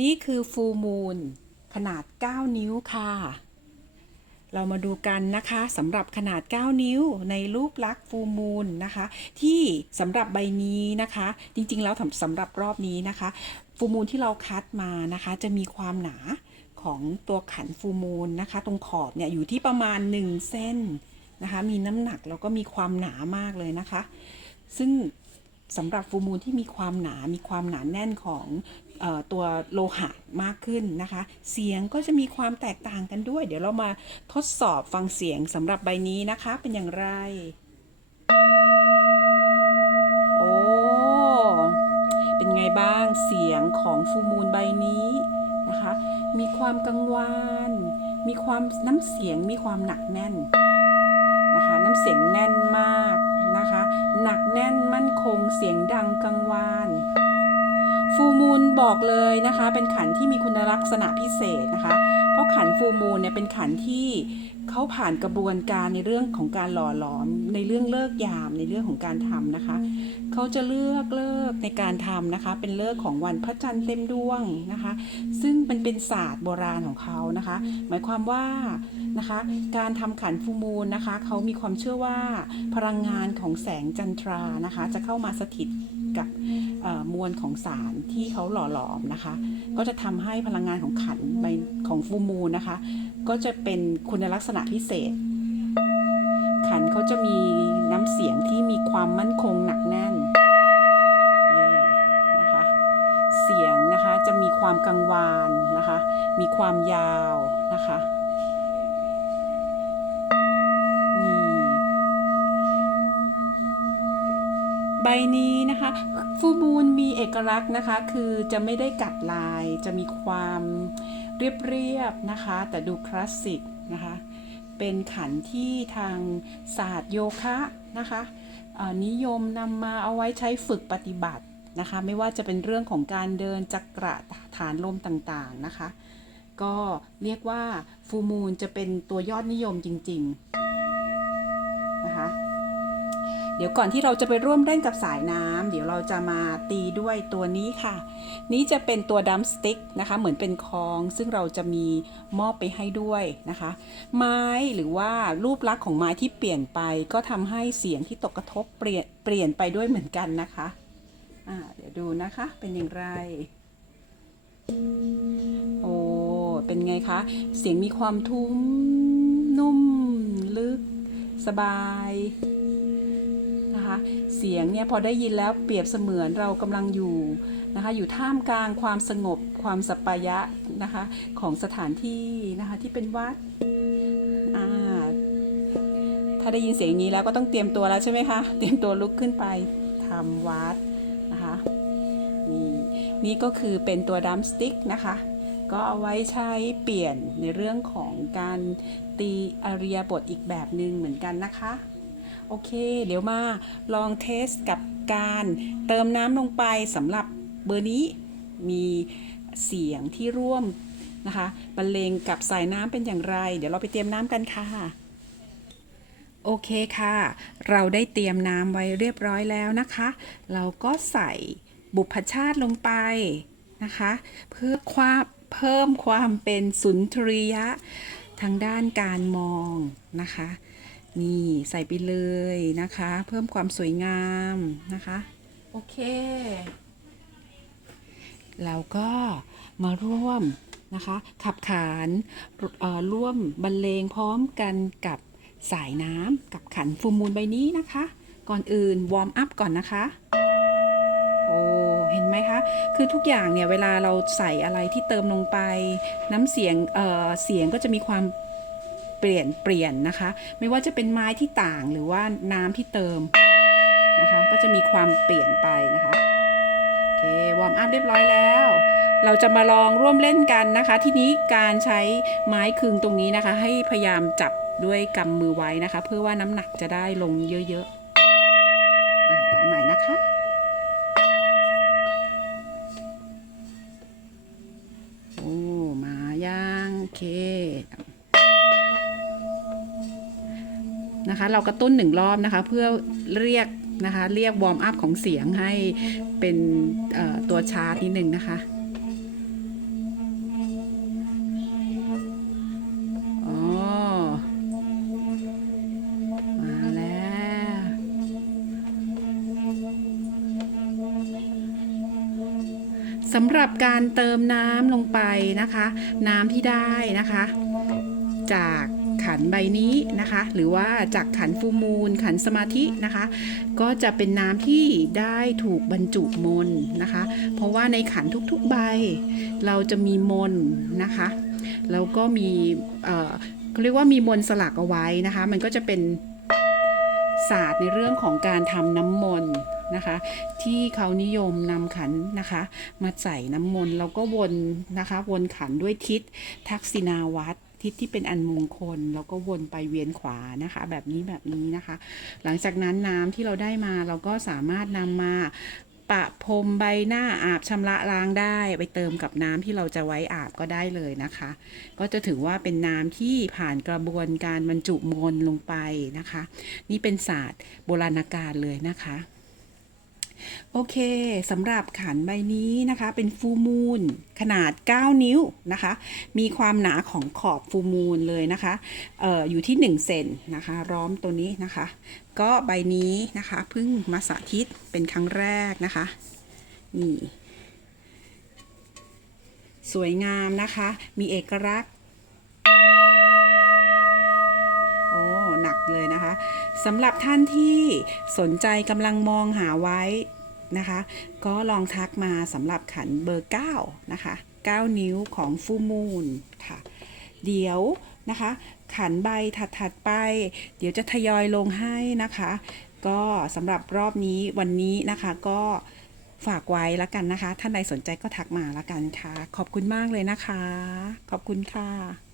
นี่คือฟูมูลขนาด 9 นิ้วค่ะ เรามาดูกันนะคะสำหรับขนาด 9 นิ้วในรูปลักษ์ฟูมูลนะคะ ที่สำหรับใบนี้นะคะ จริงๆ แล้วสำหรับรอบนี้นะคะ ฟูมูลที่เราคัดมานะคะ จะมีความหนาของตัวขันฟูมูลนะคะ ตรงขอบเนี่ยอยู่ที่ประมาณ 1 เส้นนะคะ มีน้ำหนักแล้วก็มีความหนามากเลยนะคะ ซึ่ง สำหรับฟูมูลที่มีความหนา มีความหนาแน่นของออตัวโลหะมากขึ้นนะคะ เสียงก็จะมีความแตกต่างกันด้วย เดี๋ยวเรามาทดสอบฟังเสียงสำหรับใบนี้นะคะ เป็นอย่างไร โอ้ เป็นไงบ้างเสียงของฟูมูลใบนี้นะคะ มีความกังวานมีความน้ำเสียงมีความหนักแน่นนะคะ น้ำเสียงแน่นมาก นะคะ หนักแน่นมั่นคงเสียงดังกังวาน ฟูมูลบอกเลยนะคะ เป็นขันที่มีคุณลักษณะพิเศษนะคะ เพราะขันฟูมูลเนี่ยเป็นขันที่เขาผ่านกระบวนการในเรื่องของการหล่อหลอม ในเรื่องเลิกยามในเรื่องของการทำนะคะ เขาจะเลือกเลิกในการทำนะคะ เป็นเลิกของวันพระจันทร์เต็มดวงนะคะ ซึ่งมันเป็นศาสตร์โบราณของเขานะคะ หมายความว่านะคะ การทำขันฟูมูลนะคะ เขามีความเชื่อว่าพลังงานของแสงจันทรานะคะ จะเข้ามาสถิต กับเอ่อมวลของสารที่เขาหล่อหลอมนะคะ ก็จะทำให้พลังงานของขันใบของฟูมูลนะคะ ก็จะเป็นคุณลักษณะพิเศษ ขันเขาจะมีน้ำเสียงที่มีความมั่นคงหนักแน่นอ่านะคะ เสียงนะคะจะมีความกังวานนะคะ มีความยาวนะคะ ใบนี้นะคะฟูมูลมีเอกลักษณ์นะคะ คือจะไม่ได้กัดลาย จะมีความเรียบๆนะคะ แต่ดูคลาสสิกนะคะ เป็นขันที่ทางศาสตร์โยคะนะคะนิยมนำมาเอาไว้ใช้ฝึกปฏิบัตินะคะ ไม่ว่าจะเป็นเรื่องของการเดินจักระฐานลมต่างๆนะคะ ก็เรียกว่าฟูมูลจะเป็นตัวยอดนิยมจริง ๆ เดี๋ยวก่อนที่เราจะไปร่วมเล่นกับสายน้ำเดี๋ยวเราจะมาตีด้วยตัวนี้ค่ะ นี้จะเป็นตัวดัมสติ๊กนะคะ เหมือนเป็นคอง ซึ่งเราจะมีมอบไปให้ด้วยนะคะ ไม้หรือว่ารูปลักษณ์ของไม้ที่เปลี่ยนไป ก็ทำให้เสียงที่ตกกระทบเปลี่ยนเปลี่ยนไปด้วยเหมือนกันนะคะอ่าเดี๋ยวดูนะคะเป็นอย่างไร โอ้เป็นไงคะ เสียงมีความทุ้มนุ่มลึก สบาย นะคะ เสียงเนี่ยพอได้ยินแล้วเปรียบเสมือนเรากำลังอยู่นะคะอยู่ท่ามกลางความสงบความสัปายะนะคะของสถานที่นะคะที่เป็นวัดถ้าได้ยินเสียงอย่างนี้แล้วก็ต้องเตรียมตัวแล้วใช่ไหมคะเตรียมตัวลุกขึ้นไปทำวัดนะคะนี่นี่ก็คือเป็นตัวดัมสติ๊กนะคะก็เอาไว้ใช้เปลี่ยนในเรื่องของการตีอาริยบทอีกแบบหนึ่งเหมือนกันนะคะ โอเค เดี๋ยวมาลองเทสกับการเติมน้ำลงไปสำหรับเบอร์นี้มีเสียงที่ร่วมนะคะบรรเลงกับสายน้ำเป็นอย่างไร เดี๋ยวเราไปเตรียมน้ำกันค่ะโอเคค่ะ เราได้เตรียมน้ำไว้เรียบร้อยแล้วนะคะ เราก็ใส่บุพชาติลงไปนะคะ เพื่อความเพิ่มความเป็นสุนทรียะทางด้านการมองนะคะ นี่ใส่ไปเลยนะคะ เพิ่มความสวยงามนะคะ โอเคเราก็มาร่วมนะคะ ขับขานเอ่อร่วมบรรเลงพร้อมกันกับสายน้ำกับขันฟูมูลใบนี้นะคะ ก่อนอื่นวอร์มอัพก่อนนะคะโอ้เห็นไหมคะ คือทุกอย่างเนี่ยเวลาเราใส่อะไรที่เติมลงไป น้ำเสียงเอ่อเสียงก็จะมีความ เปลี่ยนเปลี่ยนนะคะ ไม่ว่าจะเป็นไม้ที่ต่างหรือว่าน้ำที่เติมนะคะ ก็จะมีความเปลี่ยนไปนะคะโอเควอร์มอัพเรียบร้อยแล้ว เราจะมาลองร่วมเล่นกันนะคะ ทีนี้การใช้ไม้คึงตรงนี้นะคะ ให้พยายามจับด้วยกำมือไว้นะคะ เพื่อว่าน้ำหนักจะได้ลงเยอะๆเอาใหม่นะคะโอ้มาย่างโอเค นะคะ เรากระตุ้นหนึ่งรอบนะคะ เพื่อเรียกนะคะเรียกวอร์มอัพของเสียงให้เป็นตัวชาร์จนิดนึงนะคะสำหรับการเติมน้ำลงไปนะคะ น้ำที่ได้นะคะ จาก ขันใบนี้นะคะ หรือว่าจากขันฟูมูล ขันสมาธินะคะ ก็จะเป็นน้ำที่ได้ถูกบรรจุมนนะคะ เพราะว่าในขันทุกๆใบ เราจะมีมนนะคะ แล้วก็มีเขาเรียกว่ามีมนสลักเอาไว้นะคะ มันก็จะเป็นศาสตร์ในเรื่องของการทำน้ำมนต์นะคะ ที่เขานิยมนำขันนะคะ มาใส่น้ำมนต์แล้วก็วนนะคะ วนขันด้วยทิศทักษิณาวัตร ทิศที่เป็นอันมงคล แล้วก็วนไปเวียนขวานะคะ แบบนี้แบบนี้นะคะ หลังจากนั้นน้ำที่เราได้มาเราก็สามารถนำมาปะพรมใบหน้าอาบชำระล้างได้ ไปเติมกับน้ำที่เราจะไว้อาบก็ได้เลยนะคะ ก็จะถือว่าเป็นน้ำที่ผ่านกระบวนการบรรจุมนต์ลงไปนะคะ นี่เป็นศาสตร์โบราณกาลเลยนะคะ โอเคสำหรับขันใบนี้นะคะเป็นฟูมูลขนาด 9 นิ้วนะคะ มีความหนาของขอบฟูมูลเลยนะคะเอออยู่ที่ 1 เซนนะคะ ร้อมตัวนี้นะคะ ก็ใบนี้นะคะเพิ่งมาสาธิตเป็นครั้งแรกนะคะ นี่ สวยงามนะคะ มีเอกลักษณ์ เลยนะคะสำหรับท่านที่สนใจกำลังมองหาไว้นะคะ ก็ลองทักมาสำหรับขันเบอร์ 9 นะคะ 9 นิ้วของฟูมูลค่ะ เดี๋ยวนะคะ ขันใบถัดๆไป เดี๋ยวจะทยอยลงให้นะคะ ก็สำหรับรอบนี้วันนี้นะคะก็ฝากไว้ล้วกันนะคะ ท่านใดสนใจก็ทักมาล้วกันค่ะ ขอบคุณมากเลยนะคะ ขอบคุณค่ะ